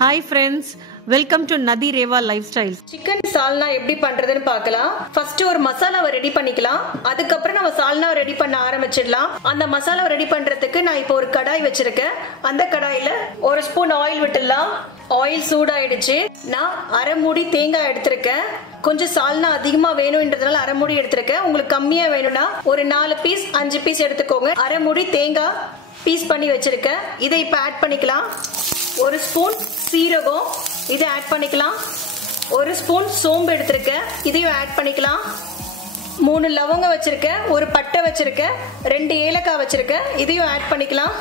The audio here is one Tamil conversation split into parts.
Hi friends, welcome to Nadi Reva Lifestyles. Chicken salna எப்படி பண்றதுன்னு பார்க்கலாம். ஃபர்ஸ்ட் ஒரு மசாலாவை ரெடி பண்ணிக்கலாம். அதுக்கு அப்புறம் நம்ம சால்னா ரெடி பண்ண ஆரம்பிச்சிடலாம். அந்த மசாலாவை ரெடி பண்றதுக்கு நான் இப்போ ஒரு கடாய் வச்சிருக்கேன். அந்த கடாயில ஒரு ஸ்பூன் ஆயில் விட்டுடலாம். ஆயில் சூடாயிடுச்சு. நான் அரை மூடி தேங்காய் எடுத்திருக்கேன். கொஞ்சம் சால்னா அதிகமா வேணும்ன்றதுனால அரை மூடி எடுத்திருக்கேன். உங்களுக்கு கம்மியா வேணும்னா ஒரு 4 பீஸ் 5 பீஸ் எடுத்துக்கோங்க. அரை மூடி தேங்காய் பீஸ் பண்ணி வச்சிருக்கேன். இதை இப்ப ஆட் பண்ணிக்கலாம். ஒரு ஸ்பூன் சீரகம் இதை ஆட் பண்ணிக்கலாம். ஒரு ஸ்பூன் சோம்பு எடுத்திருக்கேன், இதையும் ஆட் பண்ணிக்கலாம். 3 லவங்கம் வச்சிருக்கேன், ஒரு பட்டை வச்சிருக்கேன், 2 ஏலக்காய் வச்சிருக்கேன், இதையும் ஆட் பண்ணிக்கலாம்.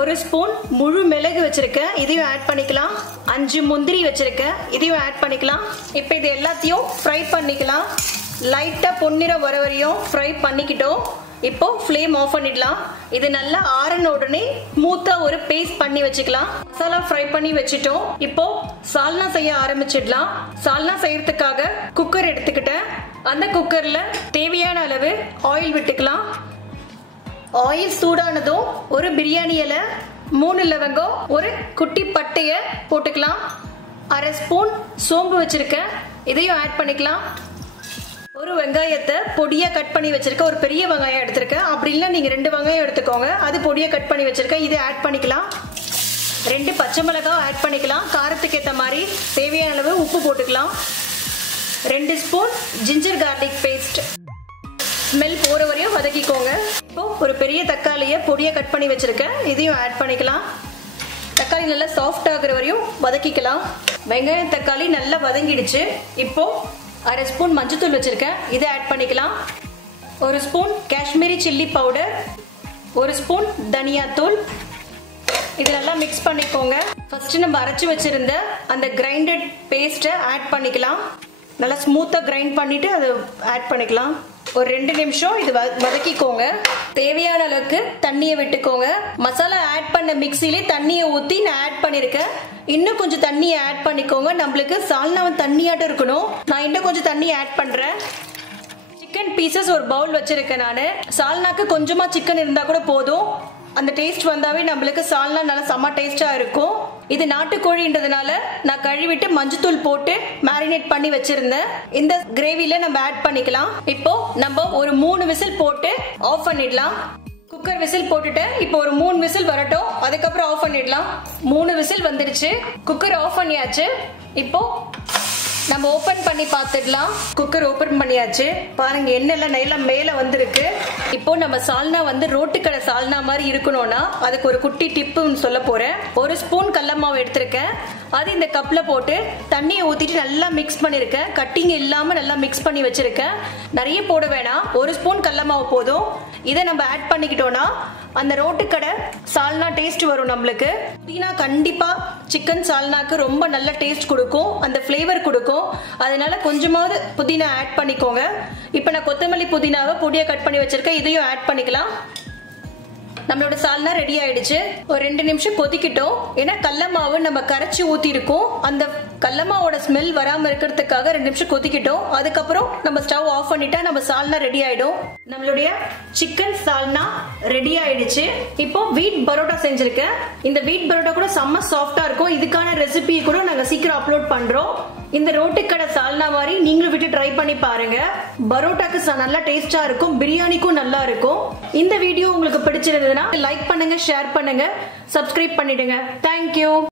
ஒரு ஸ்பூன் முழு மிளகு வச்சிருக்கேன், இதையும் ஆட் பண்ணிக்கலாம். 5 முந்திரி வச்சிருக்கேன், இதையும் ஆட் பண்ணிக்கலாம். இப்போ இது எல்லாத்தையும் ஃப்ரை பண்ணிக்கலாம். லைட்டா பொன்னிறம் வர வரையும் ஃப்ரை பண்ணிக்கிட்டோம். இப்போ ஃப்ளேம் ஆஃப் பண்ணிடலாம். இது நல்லா ஆறன உடனே ஸ்மூத்தா ஒரு பேஸ்ட் பண்ணி வச்சுக்கலாம். மசாலா ஃப்ரை பண்ணி வச்சிட்டோம். இப்போ சால்னா செய்ய ஆரம்பிச்சிடலாம். சால்னா செய்யறதுக்காக குக்கர் எடுத்துக்கிட்டேன். அந்த குக்கர்ல தேவையான அளவு ஆயில் விட்டுக்கலாம். ஆயில் சூடானதும் ஒரு பிரியாணி இலை, 3 லவங்கம், ஒரு குட்டி பட்டைய போட்டுக்கலாம். அரை ஸ்பூன் சோம்பு வச்சிருக்கேன், இதையும் ஆட் பண்ணிக்கலாம். ஒரு வெங்காயத்தை பொடியா கட் பண்ணி வச்சிருக்கேன். ஒரு பெரிய வெங்காயம் எடுத்திருக்கேன். அப்படி இல்லை நீங்க 2 வெங்காயம் எடுத்துக்கோங்க. அது பொடியா கட் பண்ணி வச்சிருக்கேன், இதை ஆட் பண்ணிக்கலாம். 2 பச்சை மிளகாய் ஆட் பண்ணிக்கலாம். காரத்துக்கு ஏற்ற மாதிரி தேவையான அளவு உப்பு போட்டுக்கலாம். 2 spoon ginger garlic paste smell போற வரையும் வதக்கிக்கோங்க. இப்போ ஒரு பெரிய தக்காளியை பொடியா கட் பண்ணி வச்சிருக்கேன், இதையும் ஆட் பண்ணிக்கலாம். தக்காளி நல்லா சாஃப்ட் ஆகுற வரையும் வதக்கிக்கலாம். வெங்காயம் தக்காளி நல்லா வதங்கிடுச்சு. இப்போ அரை ஸ்பூன் மஞ்சத்தூள் வச்சிருக்கேன், இதை ஆட் பண்ணிக்கலாம். ஒரு ஸ்பூன் காஷ்மீரி சில்லி பவுடர், ஒரு ஸ்பூன் தனியாத்தூள், இது நல்லா மிக்ஸ் பண்ணிக்கோங்க. ஃபர்ஸ்ட் நம்ம அரைச்சு வச்சிருந்த அந்த கிரைண்டட் பேஸ்ட்டை ஆட் பண்ணிக்கலாம். நல்லா ஸ்மூத்தா கிரைண்ட் பண்ணிட்டு அதை ஆட் பண்ணிக்கலாம். ஒரு 2 நிமிஷம் இது வதக்கிக்கோங்க. தேவையான அளவுக்கு தண்ணியை விட்டுக்கோங்க. மசாலா ஆட் பண்ண மிக்ஸிலே தண்ணியை ஊற்றி நான் ஆட் பண்ணிருக்கேன். இன்னும் கொஞ்சம் தண்ணியை ஆட் பண்ணிக்கோங்க. நம்மளுக்கு சால்னாவும் தண்ணியாட்டம் இருக்கணும். நான் இன்னும் கொஞ்சம் தண்ணி ஆட் பண்றேன். சிக்கன் பீசஸ் ஒரு பவுல் வச்சிருக்கேன். நான் சால்னாக்கு கொஞ்சமா சிக்கன் இருந்தா கூட போதும். அந்த டேஸ்ட் வந்தாவே நம்மளுக்கு சால்னா நல்லா செம்ம டேஸ்டா இருக்கும். இது நாட்டுக்கோழின்றதுனால நான் கழுவிட்டு மஞ்சத்தூள் போட்டு மேரினேட் பண்ணி வச்சிருந்தேன். இந்த கிரேவில நம்ம ஆட் பண்ணிக்கலாம். இப்போ நம்ம ஒரு 3 விசில் போட்டு ஆஃப் பண்ணிடலாம். குக்கர் விசில் போட்டுட்டேன். இப்போ ஒரு 3 விசில் வரட்டும், அதுக்கப்புறம் ஆஃப் பண்ணிடலாம். 3 விசில் வந்துருச்சு. குக்கர் ஆஃப் பண்ணியாச்சு. இப்போ நம்ம ஓபன் பண்ணி பார்த்துடலாம். குக்கர் ஓபன் பண்ணியாச்சு. பாருங்க எண்ணெய்லாம் நல்லா மேல வந்திருக்கு. இப்போ நம்ம சால்னா ரோட்டுக்கடை சால்னா மாதிரி இருக்கணும்னா அதுக்கு ஒரு குட்டி டிப்புன்னு சொல்ல போறேன். ஒரு ஸ்பூன் கடலை மாவு எடுத்திருக்கேன். அது இந்த கப்ல போட்டு தண்ணியை ஊத்திட்டு நல்லா மிக்ஸ் பண்ணிருக்கேன். கட்டிங் இல்லாம நல்லா மிக்ஸ் பண்ணி வச்சிருக்கேன். நிறைய போட வேணாம், ஒரு ஸ்பூன் கடலை மாவு போதும். இதை நம்ம ஆட் பண்ணிக்கிட்டோம்னா அந்த ரோட்டுக்கடை சால்னா டேஸ்ட் வரும். நம்மளுக்கு புதினா கண்டிப்பா சிக்கன் சால்னாக்கு ரொம்ப நல்ல டேஸ்ட் கொடுக்கும், அந்த ஃபிளேவர் கொடுக்கும். அதனால கொஞ்சமாவது புதினா ஆட் பண்ணிக்கோங்க. இப்போ நான் கொத்தமல்லி புதினாவை பொடியா கட் பண்ணி வச்சிருக்கேன், இதையும் ஆட் பண்ணிக்கலாம். நம்மளோட சால்னா ரெடி ஆயிடுச்சு. ஒரு 2 நிமிஷம் கொதிக்கிட்டோம். ஏன்னா கடலை மாவு நம்ம கரைச்சி ஊத்தி இருக்கோம். அந்த கடலை மாவோட ஸ்மெல் வராம இருக்கிறதுக்காக 2 நிமிஷம் கொதிக்கிட்டோம். அதுக்கப்புறம் நம்ம ஸ்டவ் ஆஃப் பண்ணிட்டா நம்ம சால்னா ரெடி ஆயிடும். நம்மளுடைய சிக்கன் சால்னா ரெடி ஆயிடுச்சு. இப்போ வீட் பரோட்டா செஞ்சிருக்கேன். இந்த வீட் பரோட்டா கூட செம்ம சாஃப்டா இருக்கும். இதுக்கான ரெசிபி கூட நாங்க சீக்கிரம் அப்லோட் பண்றோம். இந்த ரோட்டுக்கடை சால்னா மாதிரி நீங்களும் விட்டு ட்ரை பண்ணி பாருங்க. பரோட்டாக்கு நல்லா டேஸ்டா இருக்கும், பிரியாணிக்கும் நல்லா இருக்கும். இந்த வீடியோ உங்களுக்கு பிடிச்சிருந்ததுன்னா லைக் பண்ணுங்க, ஷேர் பண்ணுங்க, சப்ஸ்கிரைப் பண்ணிடுங்க. தேங்க்யூ.